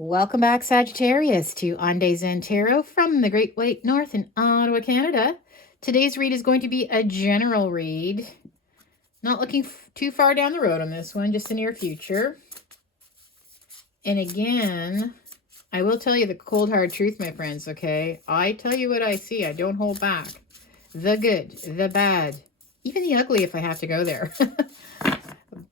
Welcome back, Sagittarius, to On Days in Tarot from the Great White North in Ottawa, Canada. Today's read is going to be a general read. Not looking too far down the road on this one, just the near future. And again, I will tell you the cold, hard truth, my friends, okay? I tell you what I see. I don't hold back. The good, the bad, even the ugly if I have to go there.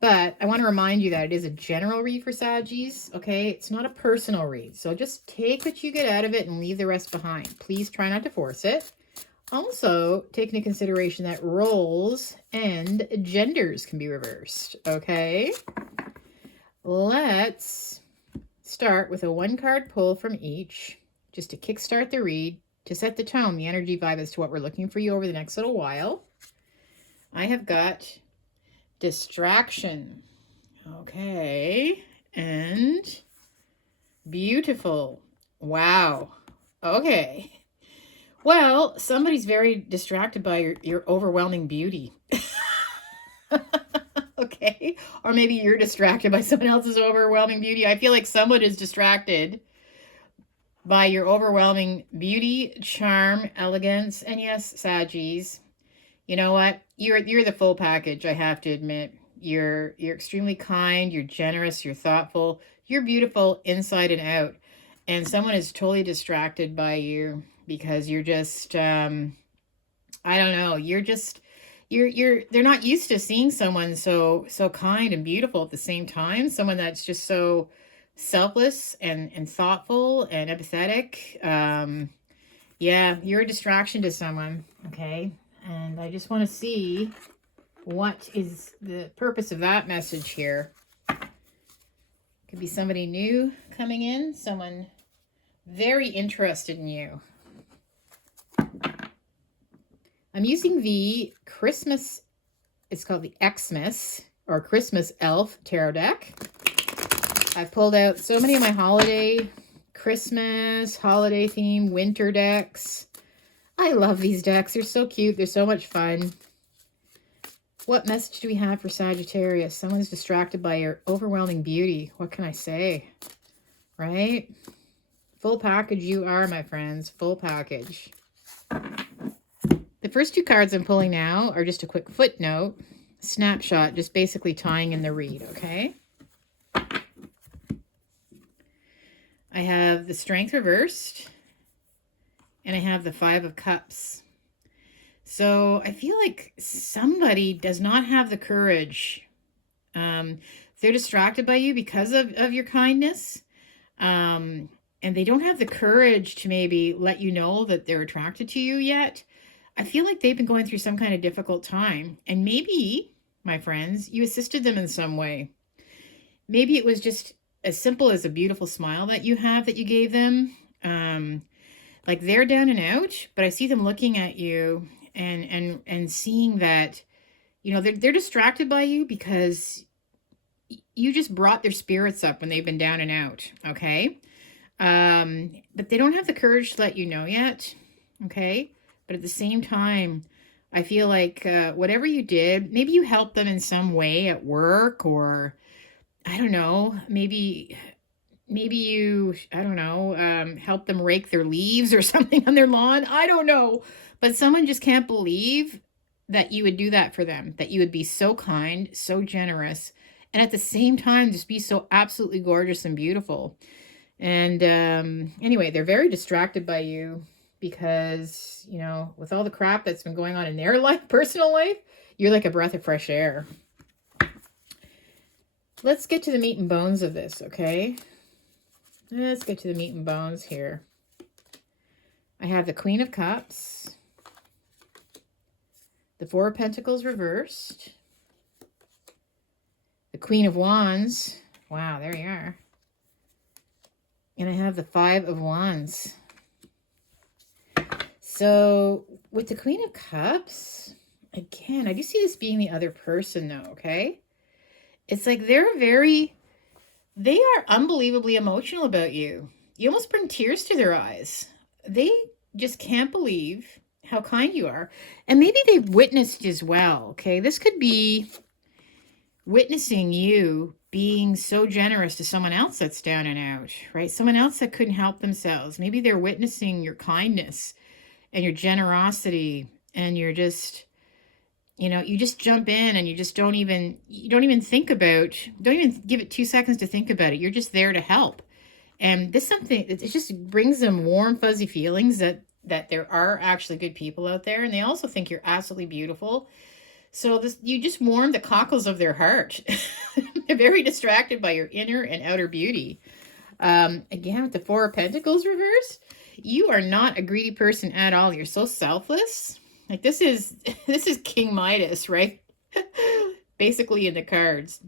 But I want to remind you that it is a general read for Saggies, okay? It's not a personal read. So just take what you get out of it and leave the rest behind. Please try not to force it. Also, take into consideration that roles and genders can be reversed, okay? Let's start with a one-card pull from each, just to kickstart the read, to set the tone, the energy vibe as to what we're looking for you over the next little while. I have got distraction. Okay. And beautiful. Wow. Okay. Well, somebody's very distracted by your overwhelming beauty. Okay. Or maybe you're distracted by someone else's overwhelming beauty. I feel like someone is distracted by your overwhelming beauty, charm, elegance, and yes, Saggies. You know what? You're the full package, I have to admit. You're extremely kind, you're generous, you're thoughtful, you're beautiful inside and out. And someone is totally distracted by you because you're just I don't know, they're not used to seeing someone so kind and beautiful at the same time, someone that's just so selfless and thoughtful and empathetic. Yeah, you're a distraction to someone, okay? And I just want to see what is the purpose of that message here. Could be somebody new coming in, someone very interested in you. I'm using the Christmas, it's called the Xmas or Christmas Elf Tarot deck. I've pulled out so many of my holiday, Christmas, holiday theme, winter decks. I love these decks. They're so cute. They're so much fun. What message do we have for Sagittarius? Someone's distracted by your overwhelming beauty. What can I say? Right? Full package you are, my friends. Full package. The first two cards I'm pulling now are just a quick footnote, snapshot, just basically tying in the read, okay? I have the Strength reversed. And I have the Five of Cups. So I feel like somebody does not have the courage. They're distracted by you because of your kindness. And they don't have the courage to maybe let you know that they're attracted to you yet. I feel like they've been going through some kind of difficult time. And maybe, my friends, you assisted them in some way. Maybe it was just as simple as a beautiful smile that you have that you gave them. Like they're down and out, but I see them looking at you and seeing that, you know, they're distracted by you because you just brought their spirits up when they've been down and out, okay? But they don't have the courage to let you know yet, okay? But at the same time, I feel like whatever you did, maybe you helped them in some way at work, or I don't know, maybe you, I don't know, help them rake their leaves or something on their lawn. I don't know. But someone just can't believe that you would do that for them, that you would be so kind, so generous, and at the same time, just be so absolutely gorgeous and beautiful. And anyway, they're very distracted by you because, you know, with all the crap that's been going on in their life, personal life, you're like a breath of fresh air. Let's get to the meat and bones of this, okay? Let's get to the meat and bones here. I have the Queen of Cups, the Four of Pentacles reversed, the Queen of Wands. Wow, there you are. And I have the Five of Wands. So with the Queen of Cups, again, I do see this being the other person though, okay? It's like they are unbelievably emotional about you. You almost bring tears to their eyes. They just can't believe how kind you are. And maybe they've witnessed as well, okay? This could be witnessing you being so generous to someone else that's down and out, right? Someone else that couldn't help themselves. Maybe they're witnessing your kindness and your generosity, and you're just, you just jump in, and you don't even think about, don't even give it 2 seconds to think about it. You're just there to help. And this something, it just brings them warm, fuzzy feelings that there are actually good people out there, and they also think you're absolutely beautiful. So this, you just warm the cockles of their heart. They're very distracted by your inner and outer beauty. Again, with the Four of Pentacles reversed, you are not a greedy person at all. You're so selfless. Like this is this is King Midas, right? Basically in the cards,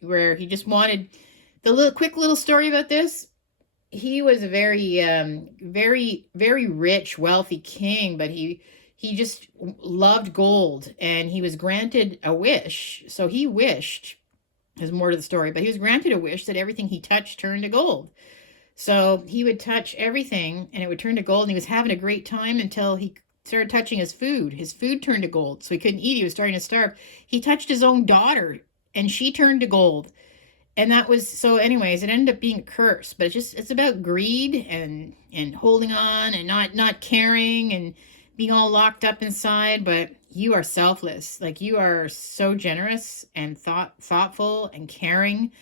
where he just wanted the quick little story about this. He was a very rich, wealthy king, but he just loved gold, and he was granted a wish. So he wished, there's more to the story, but he was granted a wish that everything he touched turned to gold. So he would touch everything and it would turn to gold, and he was having a great time until he started touching his food. His food turned to gold, so he couldn't eat. He was starting to starve. He touched his own daughter and she turned to gold. And that was, so anyways, it ended up being a curse. But it's about greed and holding on and not caring and being all locked up inside. But you are selfless. Like, you are so generous and thoughtful and caring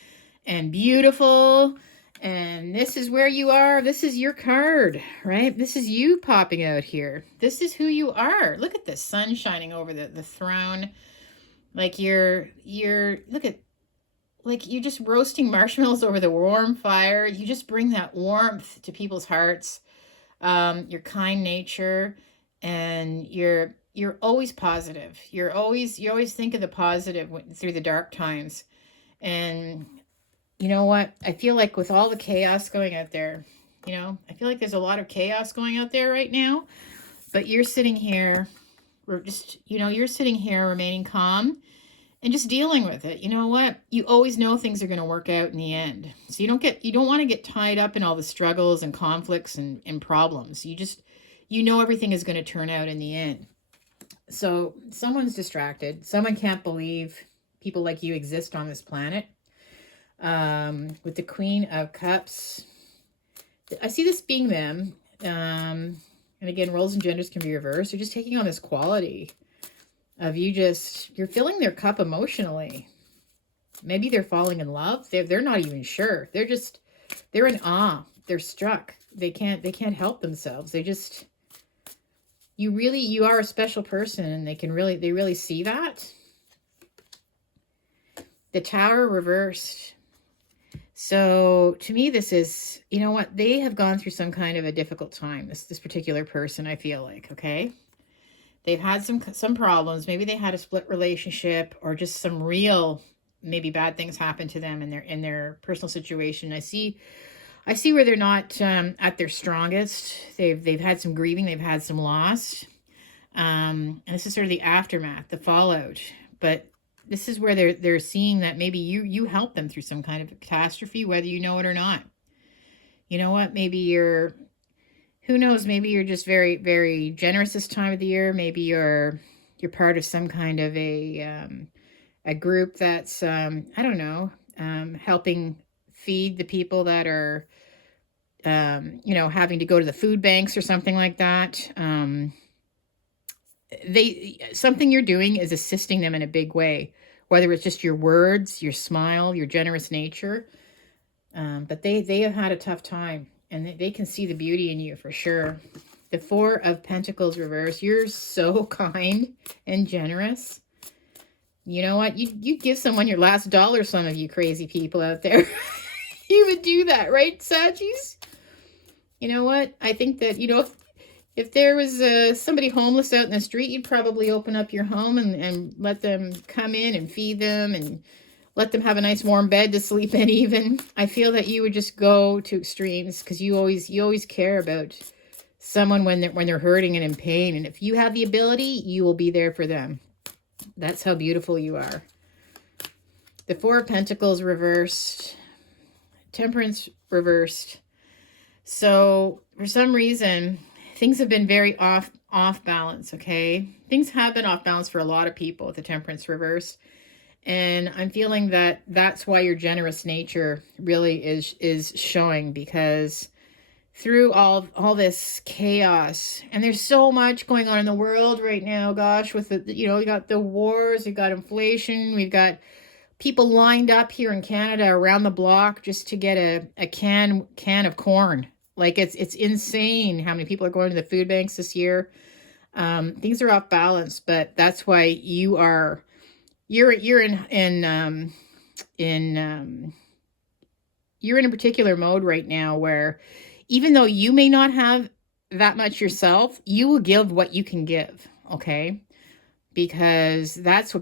and beautiful. And this is where you are. This is your card, right? This is you popping out here. This is who you are. Look at the sun shining over the throne. Like you're look at, like you're just roasting marshmallows over the warm fire. You just bring that warmth to people's hearts. Your kind nature, and you're always positive. You always think of the positive through the dark times. And you know what? I feel like with all the chaos going out there, I feel like there's a lot of chaos going out there right now. But you're sitting here, you're sitting here remaining calm and just dealing with it. You know what? You always know things are going to work out in the end. So you don't want to get tied up in all the struggles and conflicts and problems. You know everything is going to turn out in the end. So someone's distracted. Someone can't believe people like you exist on this planet. With the Queen of Cups, I see this being them. And again, roles and genders can be reversed. They're just taking on this quality of you're filling their cup emotionally. Maybe they're falling in love. They're not even sure. They're in awe. They're struck. They can't help themselves. You are a special person, and they really see that. The Tower reversed. So to me, this is, you know what? They have gone through some kind of a difficult time. This particular person, I feel like, okay? They've had some problems. Maybe they had a split relationship, or just some real, maybe bad things happened to them in their personal situation. I see where they're not at their strongest. They've had some grieving. They've had some loss. And this is sort of the aftermath, the fallout. But this is where they're seeing that maybe you helped them through some kind of catastrophe, whether you know it or not. You know what? Who knows? Maybe you're just very, very generous this time of the year. Maybe you're part of some kind of a group that's I don't know, helping feed the people that are having to go to the food banks or something like that. Something you're doing is assisting them in a big way, whether it's just your words, your smile, your generous nature. But they have had a tough time, and they can see the beauty in you for sure. The Four of Pentacles reverse. You're so kind and generous. You know what? You give someone your last dollar, some of you crazy people out there. You would do that, right, Saggies? You know what? I think that, if there was somebody homeless out in the street, you'd probably open up your home and let them come in and feed them and let them have a nice warm bed to sleep in even. I feel that you would just go to extremes, because you always care about someone when they're hurting and in pain. And if you have the ability, you will be there for them. That's how beautiful you are. The Four of Pentacles reversed. Temperance reversed. So for some reason, things have been very off balance, okay? Things have been off balance for a lot of people with the Temperance reversed. And I'm feeling that that's why your generous nature really is showing, because through all this chaos, and there's so much going on in the world right now, gosh, with the, we got the wars, we've got inflation, we've got people lined up here in Canada around the block just to get a can of corn. Like it's insane how many people are going to the food banks this year. Things are off balance, but that's why you're in you're in a particular mode right now where, even though you may not have that much yourself, you will give what you can give, okay? Because that's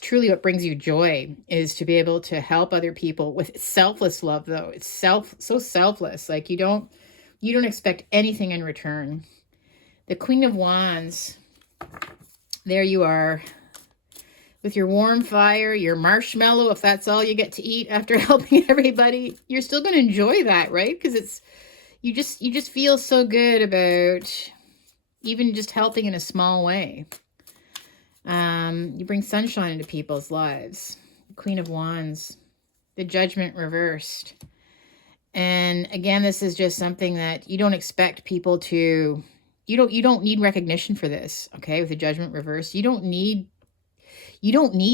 truly what brings you joy, is to be able to help other people with selfless love. Though it's so selfless, like you don't expect anything in return. The Queen of Wands, there you are, with your warm fire, your marshmallow, if that's all you get to eat after helping everybody. You're still going to enjoy that, right? Because it's you just feel so good about even just helping in a small way. You bring sunshine into people's lives. Queen of Wands, the Judgment reversed. And again, this is just something that you don't expect people to, you don't need recognition for this, okay? With the Judgment reversed, you don't need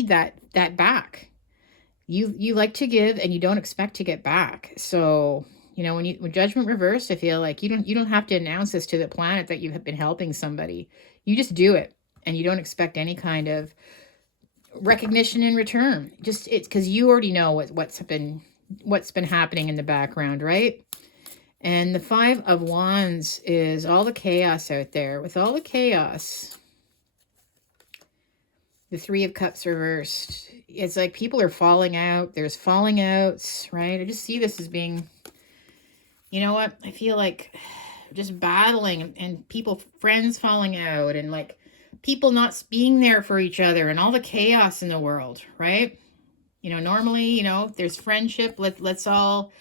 that back. You like to give and you don't expect to get back. So, when Judgment reversed, I feel like you don't have to announce this to the planet that you have been helping somebody. You just do it, and you don't expect any kind of recognition in return. Just it's because you already know what's been happening in the background, right? And the Five of Wands is all the chaos out there. With all the chaos, the Three of Cups reversed, it's like people are falling out. There's falling outs, right? I just see this as being, you know what? I feel like just battling and people, friends falling out, and like people not being there for each other, and all the chaos in the world, right? Normally, there's friendship. Let's all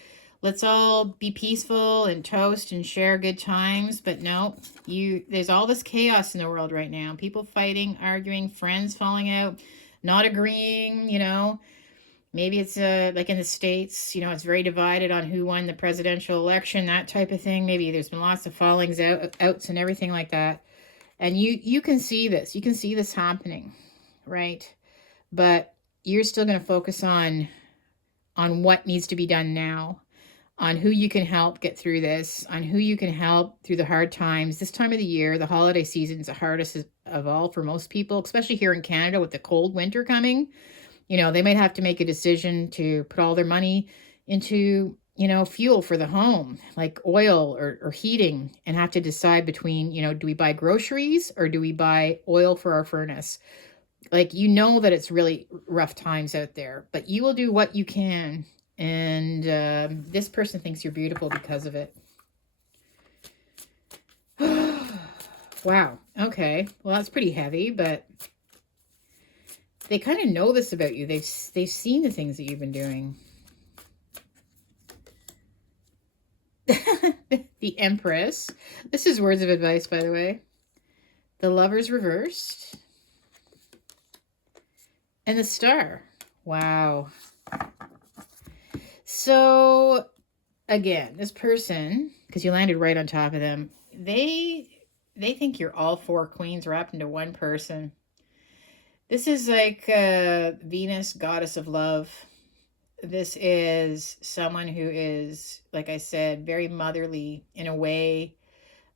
be peaceful and toast and share good times. But no, there's all this chaos in the world right now. People fighting, arguing, friends falling out, not agreeing, Maybe it's like in the States, it's very divided on who won the presidential election, that type of thing. Maybe there's been lots of fallings outs and everything like that. And you can see this. You can see this happening, right? But you're still going to focus on what needs to be done now, on who you can help get through this, on who you can help through the hard times. This time of the year, the holiday season is the hardest of all for most people, especially here in Canada with the cold winter coming. They might have to make a decision to put all their money into, fuel for the home, like oil or heating, and have to decide between, do we buy groceries or do we buy oil for our furnace? Like, that it's really rough times out there, but you will do what you can. And this person thinks you're beautiful because of it. Wow. Okay. Well, that's pretty heavy, but they kind of know this about you. They've seen the things that you've been doing. The Empress. This is words of advice, by the way. The Lovers reversed. And the Star. Wow. So, again, this person, because you landed right on top of them, they think you're all four queens wrapped into one person. This is like Venus, goddess of love. This is someone who is, like I said, very motherly in a way.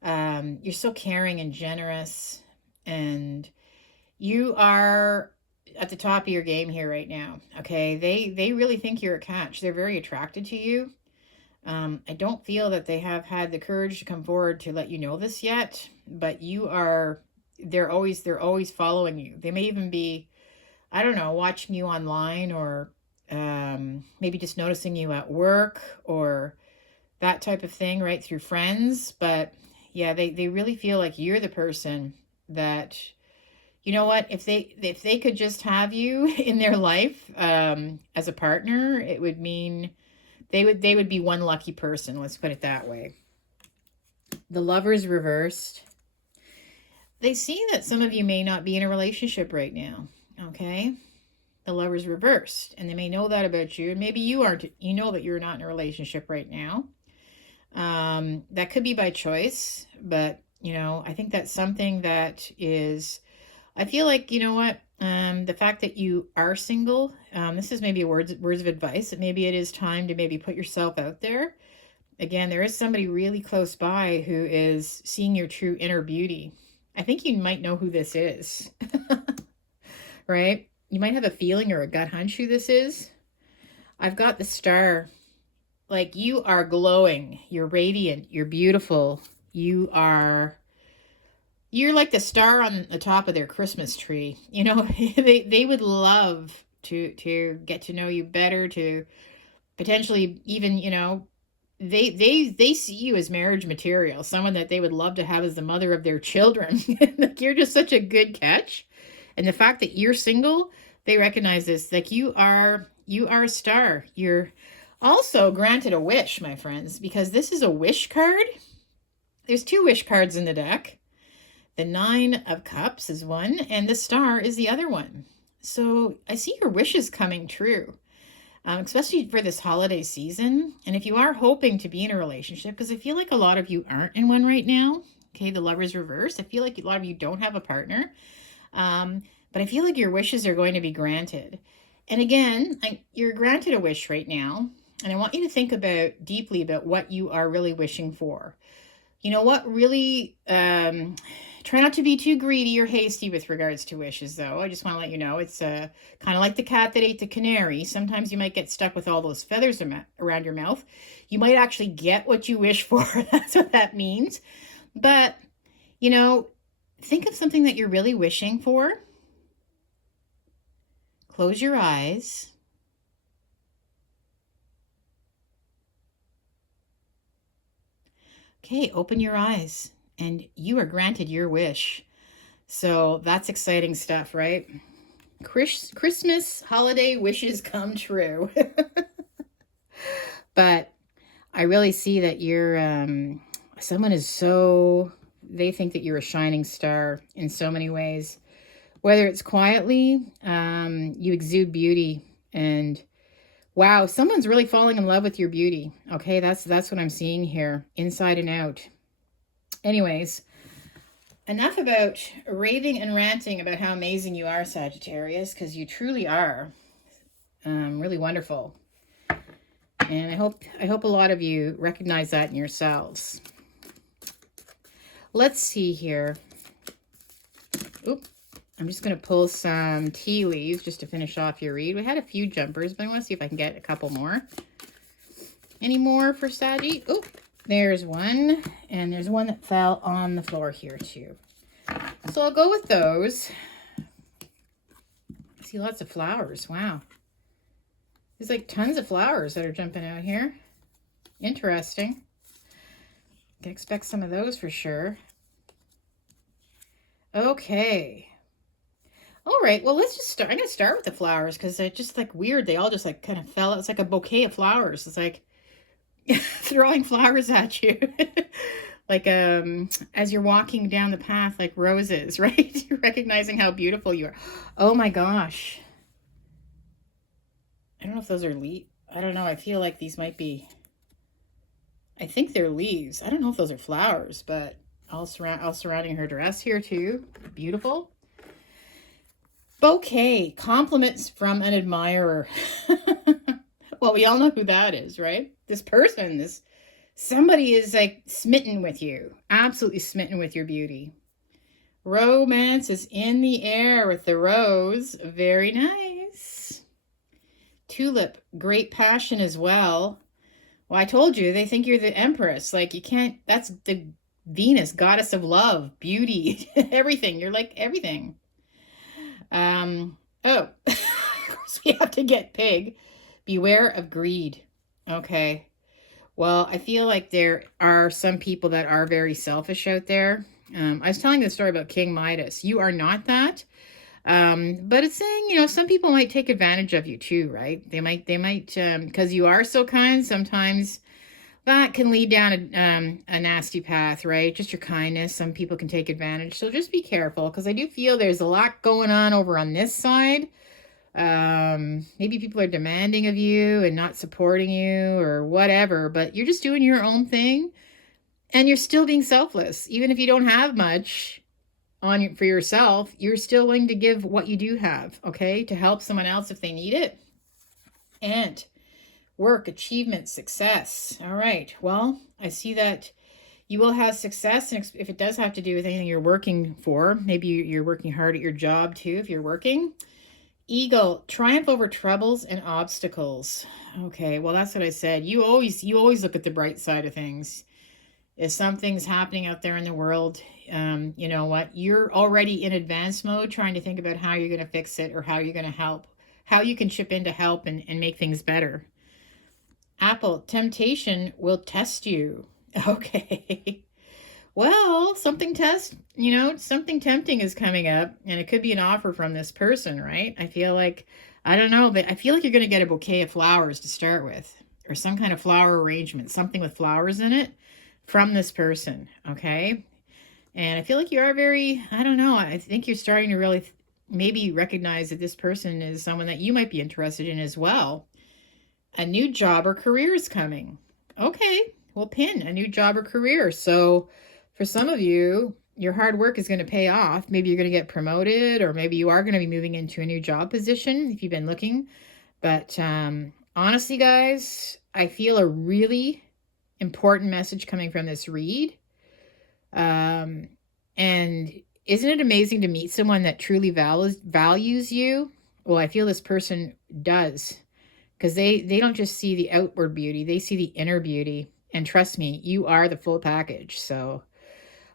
You're so caring and generous, and you are at the top of your game here right now. Okay, they really think you're a catch. They're very attracted to you. I don't feel that they have had the courage to come forward to let you know this yet, but they're always following you. They may even be, I don't know, watching you online, or maybe just noticing you at work or that type of thing, right, through friends. But yeah, they really feel like you're the person that, you know what, if they could just have you in their life as a partner, it would mean they would be one lucky person. Let's put it that way. The Lovers reversed. They see that some of you may not be in a relationship right now. Okay. the Lovers reversed, and they may know that about you, and maybe you aren't, you know that you're not in a relationship right now. That could be by choice, but I think that's something that is, I feel like, the fact that you are single, this is maybe words of advice, that maybe it is time to maybe put yourself out there. Again, there is somebody really close by who is seeing your true inner beauty. I think you might know who this is, right? You might have a feeling or a gut hunch who this is. I've got the star. Like, you are glowing, you're radiant, you're beautiful, you're like the star on the top of their Christmas tree. They would love to get to know you better, to potentially even, they see you as marriage material, someone that they would love to have as the mother of their children. Like, you're just such a good catch. And the fact that you're single, they recognize this. Like, you are a star. You're also granted a wish, my friends, because this is a wish card. There's 2 wish cards in the deck. The 9 of Cups is one, and the star is the other one. So I see your wishes coming true, especially for this holiday season. And if you are hoping to be in a relationship, because I feel like a lot of you aren't in one right now. Okay, the Lovers reversed. I feel like a lot of you don't have a partner. But I feel like your wishes are going to be granted. And again, you're granted a wish right now. And I want you to think deeply about what you are really wishing for. What really, try not to be too greedy or hasty with regards to wishes, though. I just want to let you know, it's kind of like the cat that ate the canary. Sometimes you might get stuck with all those feathers around your mouth. You might actually get what you wish for. That's what that means. But, think of something that you're really wishing for. Close your eyes. Okay, open your eyes, and you are granted your wish. So that's exciting stuff, right? Christmas holiday wishes come true. But I really see that you're, someone is they think that you're a shining star in so many ways. Whether it's quietly, you exude beauty, and wow, someone's really falling in love with your beauty. Okay, that's what I'm seeing here, inside and out. Anyways, enough about raving and ranting about how amazing you are, Sagittarius, because you truly are really wonderful. And I hope a lot of you recognize that in yourselves. Let's see here. Oop. I'm just going to pull some tea leaves just to finish off your read. We had a few jumpers, but I want to see if I can get a couple more. Any more for Saggy? Oh, there's one. And there's one that fell on the floor here too. So I'll go with those. I see lots of flowers. Wow. There's like tons of flowers that are jumping out here. Interesting. Can expect some of those for sure. Okay. All right, well, let's just start. I'm going to start with the flowers because they're just like weird. They all just like kind of fell. It's like a bouquet of flowers. It's like throwing flowers at you. Like as you're walking down the path, like roses, right? You're recognizing how beautiful you are. Oh my gosh. I don't know if those are leaves. I don't know. I feel like these might be, I think they're leaves. I don't know if those are flowers, but all surrounding her dress here too. Beautiful. Bouquet, compliments from an admirer. Well, we all know who that is, right? This person, somebody is like smitten with you, absolutely smitten with your beauty. Romance is in the air with the rose. Very nice. Tulip, great passion as well. Well, I told you, they think you're the empress. Like, you can't, that's the Venus, goddess of love, beauty, everything. You're like everything. Oh, of course we have to get pig. Beware of greed. Okay. Well, I feel like there are some people that are very selfish out there. I was telling the story about King Midas. You are not that. But it's saying, some people might take advantage of you too, right? They might, because you are so kind, sometimes that can lead down a nasty path, right? Just your kindness. Some people can take advantage. So just be careful, because I do feel there's a lot going on over on this side. Maybe people are demanding of you and not supporting you or whatever, but you're just doing your own thing and you're still being selfless. Even if you don't have much on for yourself, you're still willing to give what you do have, okay, to help someone else if they need it. And work, achievement, success. All right. Well, I see that you will have success. And if it does have to do with anything you're working for, maybe you're working hard at your job too, if you're working. Eagle, triumph over troubles and obstacles. Okay, well, that's what I said. You always look at the bright side of things. If something's happening out there in the world, you know what? You're already in advance mode trying to think about how you're going to fix it or how you're going to help, how you can chip in to help and make things better. Apple, temptation will test you. Okay. Well, something something tempting is coming up, and it could be an offer from this person, right? I feel like, I don't know, but I feel like you're going to get a bouquet of flowers to start with, or some kind of flower arrangement, something with flowers in it from this person, okay? And I feel like you are very, I don't know, I think you're starting to really maybe recognize that this person is someone that you might be interested in as well. A new job or career is coming. Okay, well, pin a new job or career. So for some of you, your hard work is going to pay off. Maybe you're going to get promoted, or maybe you are going to be moving into a new job position if you've been looking. But honestly, guys, I feel a really important message coming from this read. And isn't it amazing to meet someone that truly values you? Well, I feel this person does, because they don't just see the outward beauty, they see the inner beauty. And trust me, you are the full package. So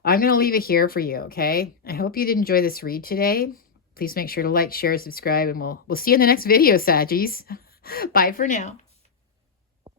I'm going to leave it here for you, okay? I hope you did enjoy this read today. Please make sure to like, share, subscribe, and we'll see you in the next video, Saggies. Bye for now.